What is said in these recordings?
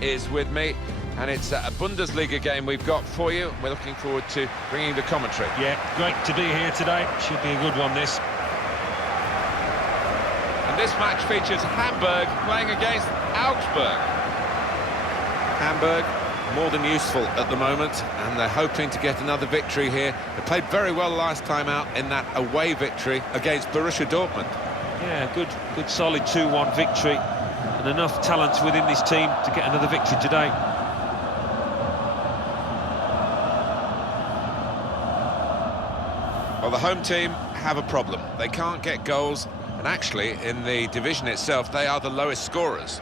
is with me, and it's a Bundesliga game we've got for you. We're looking forward to bringing the commentary. Yeah, great to be here today. Should be a good one, this. And this match features Hamburg playing against Augsburg. Hamburg, more than useful at the moment, and they're hoping to get another victory here. They played very well last time out in that away victory against Borussia Dortmund. Yeah, good solid 2-1 victory, and enough talent within this team to get another victory today. Well, the home team have a problem. They can't get goals, and actually, in the division itself, they are the lowest scorers.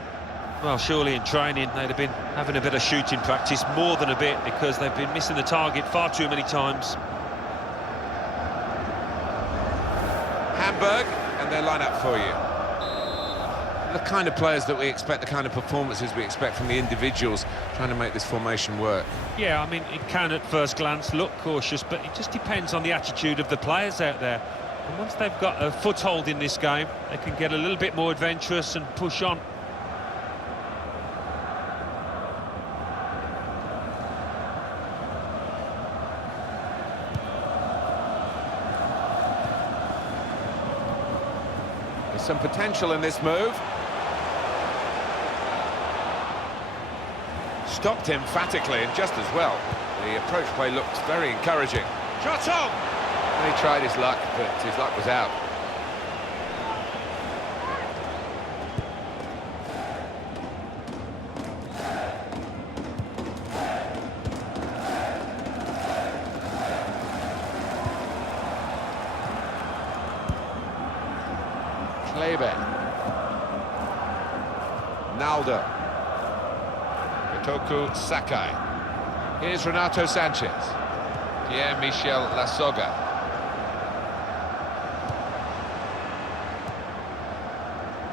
Well, surely in training they'd have been having a bit of shooting practice, more than a bit, because they've been missing the target far too many times. Hamburg, and their lineup for you. The kind of players that we expect, the kind of performances we expect from the individuals trying to make this formation work. Yeah, I mean, it can at first glance look cautious, but it just depends on the attitude of the players out there. And once they've got a foothold in this game, they can get a little bit more adventurous and push on. There's some potential in this move. Stopped emphatically and just as well. The approach play looked very encouraging. Shot on! And he tried his luck, but his luck was out. Kleber. Naldo. Toku Sakai. Here's Renato Sanchez. Pierre-Michel Lasogga.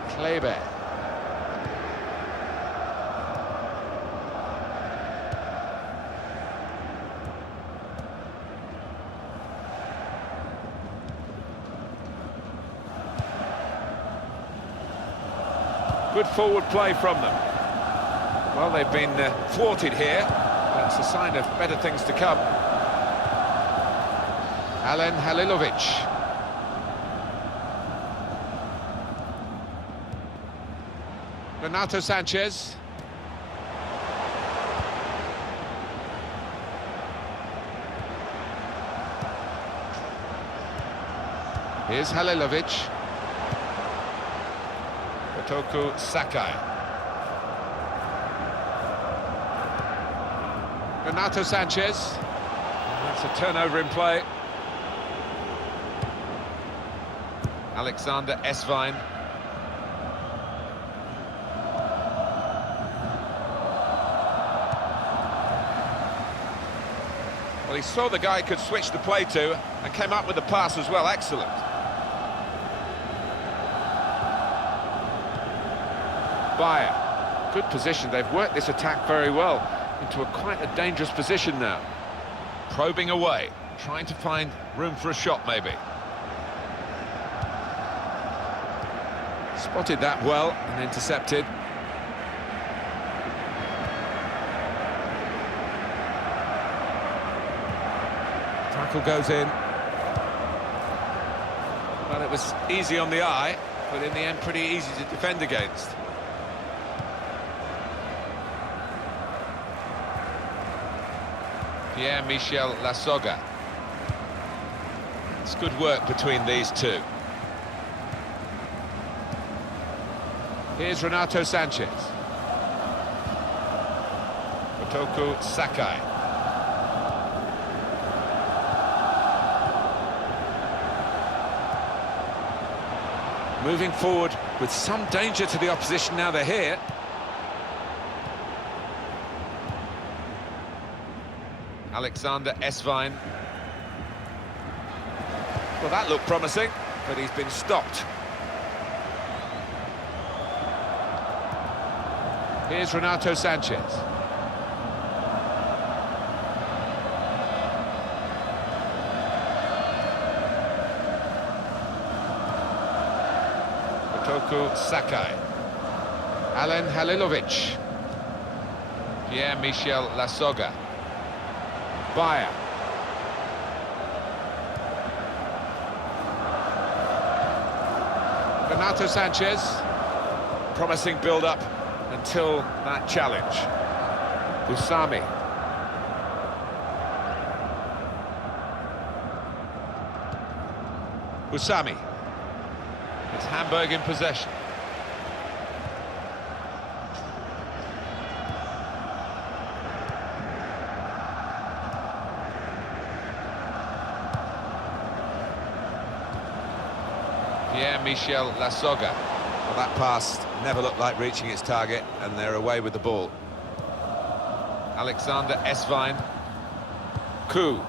Kleber. Good forward play from them. Well, they've been thwarted here. That's a sign of better things to come. Alen Halilovic. Renato Sanchez. Here's Halilovic. Toku Sakai. Renato Sanchez. That's a turnover in play. Alexander Esvine. Well, he saw the guy could switch the play to and came up with the pass as well. Excellent. Bayer. Good position. They've worked this attack very well into quite a dangerous position now. Probing away, trying to find room for a shot maybe. Spotted that well and intercepted. Tackle goes in. Well, it was easy on the eye, but in the end pretty easy to defend against. Pierre-Michel Lasogga. It's good work between these two. Here's Renato Sanchez. Toku Sakai. Moving forward with some danger to the opposition now they're here. Alexander Esvine. Well, that looked promising, but he's been stopped. Here's Renato Sanchez. Toku Sakai. Alen Halilovic. Pierre-Michel Lasogga. Bayer. Renato Sanchez. Promising build-up until that challenge. Usami. Usami. It's Hamburg in possession. Pierre-Michel Lasogga. Well, that pass never looked like reaching its target, and they're away with the ball. Alexander Esvine. Coup.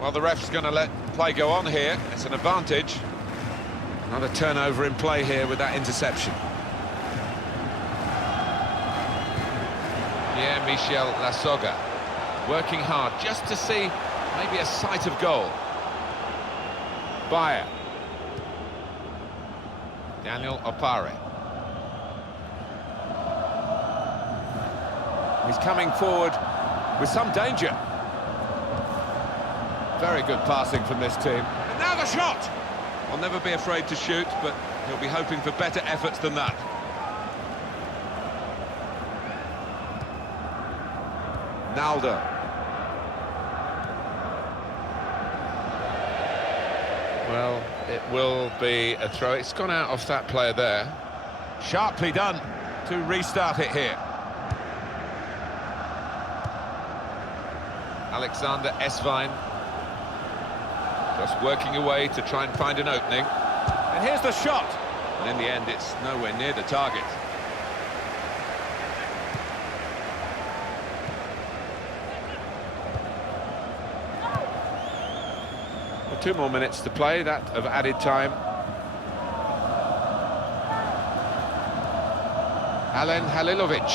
Well, the ref's going to let play go on here. It's an advantage. Another turnover in play here with that interception. Pierre-Michel Lasogga working hard just to see maybe a sight of goal. Bayer. Daniel Opare. He's coming forward with some danger. Very good passing from this team. And now the shot! I'll never be afraid to shoot, but he'll be hoping for better efforts than that. Naldo. Well, it will be a throw. It's gone out off that player there. Sharply done to restart it here. Alexander Esvine. Just working away to try and find an opening. And here's the shot. And in the end, it's nowhere near the target. Well, 2 more minutes to play, that of added time. Alen Halilovic.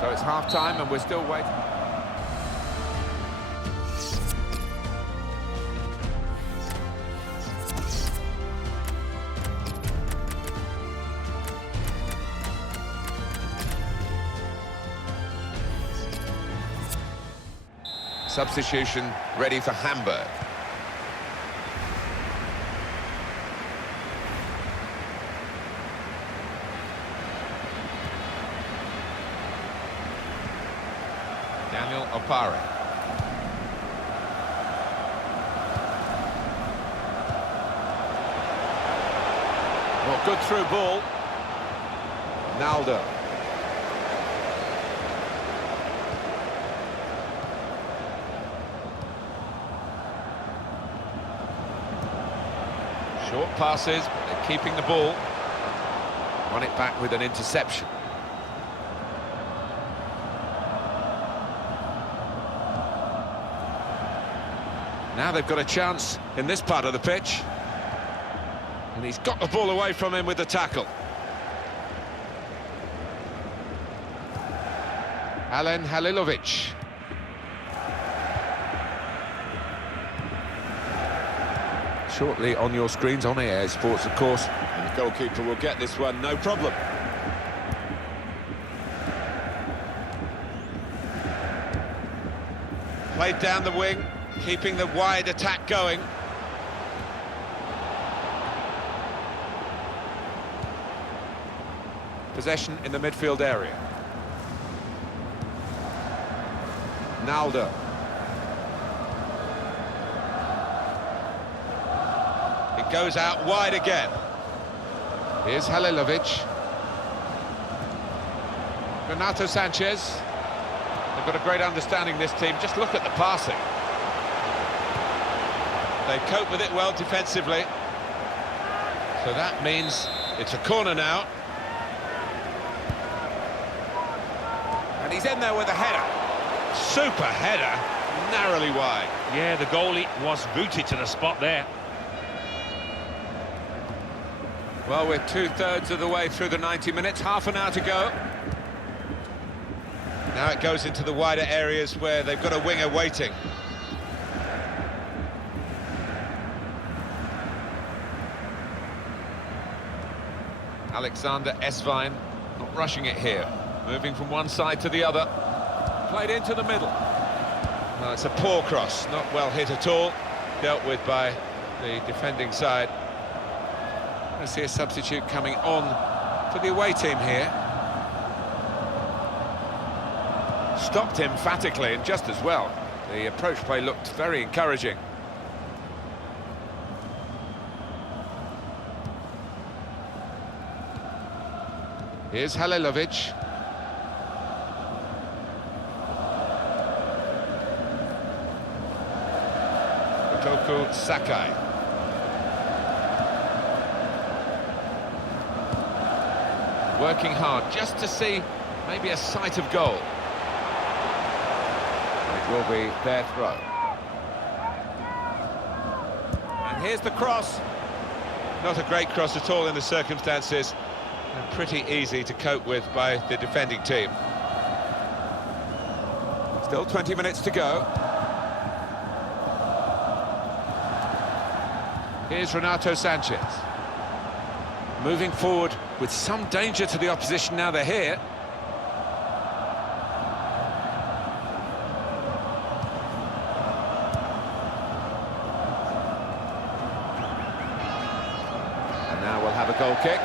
So it's half-time and we're still waiting. Substitution ready for Hamburg. Daniel Opare. Well, good through ball. Naldo. Short passes, but they're keeping the ball. Run it back with an interception. Now they've got a chance in this part of the pitch. And he's got the ball away from him with the tackle. Alen Halilovic. Shortly on your screens on EA Sports, of course. And the goalkeeper will get this one, no problem. Played down the wing, keeping the wide attack going. Possession in the midfield area. Naldo. It goes out wide again. Here's Halilovic. Renato Sanchez. They've got a great understanding, this team. Just look at the passing. They cope with it well defensively. So that means it's a corner now. And he's in there with a header. Super header, narrowly wide. Yeah, the goalie was booted to the spot there. Well, we're 2/3 of the way through the 90 minutes, half an hour to go. Now it goes into the wider areas where they've got a winger waiting. Alexander Esvine, not rushing it here. Moving from one side to the other. Played into the middle. Well, it's a poor cross, not well hit at all. Dealt with by the defending side. I see a substitute coming on for the away team here. Stopped emphatically and just as well. The approach play looked very encouraging. Here's Halilovic. Toku Sakai. Working hard just to see maybe a sight of goal. It will be their throw. And here's the cross. Not a great cross at all in the circumstances, and pretty easy to cope with by the defending team. Still 20 minutes to go. Here's Renato Sanchez. Moving forward with some danger to the opposition now they're here. And now we'll have a goal kick.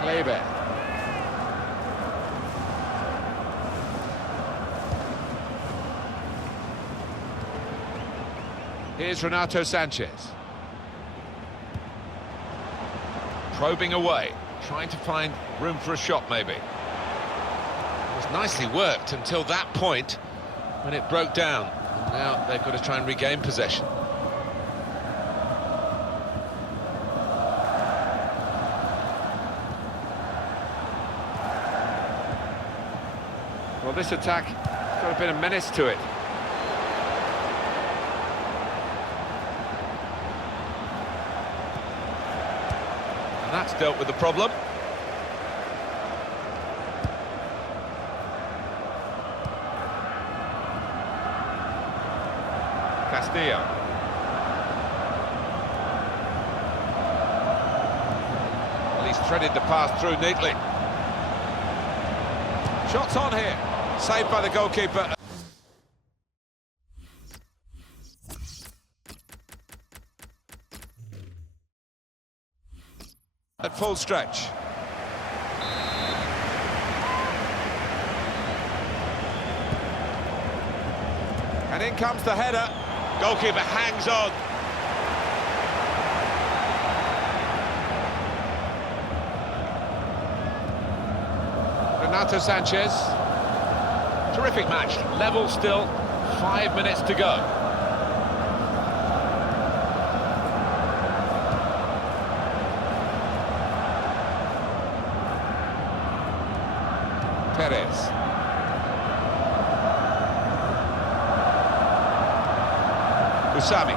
Kleber. Here's Renato Sanchez. Probing away, trying to find room for a shot maybe. It was nicely worked until that point when it broke down. And now they've got to try and regain possession. Well, this attack got a bit of menace to it. That's dealt with the problem. Castillo. Well, he's threaded the pass through neatly. Shots on here. Saved by the goalkeeper. At full stretch. And in comes the header. Goalkeeper hangs on. Renato Sanchez. Terrific match. Level still. 5 minutes to go. Perez. Usami.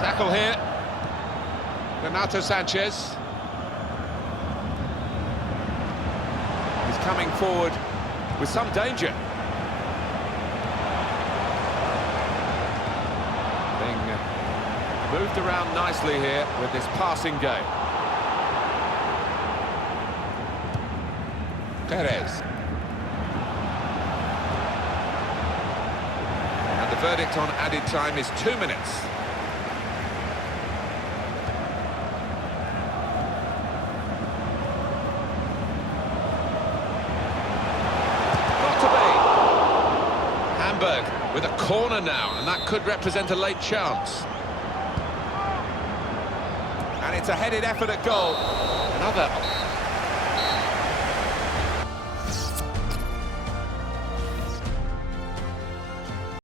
Tackle here. Renato Sanchez. He's coming forward with some danger. Being moved around nicely here with this passing game. Perez. And the verdict on added time is 2 minutes. Not to be. Hamburg with a corner now, and that could represent a late chance. And it's a headed effort at goal. Another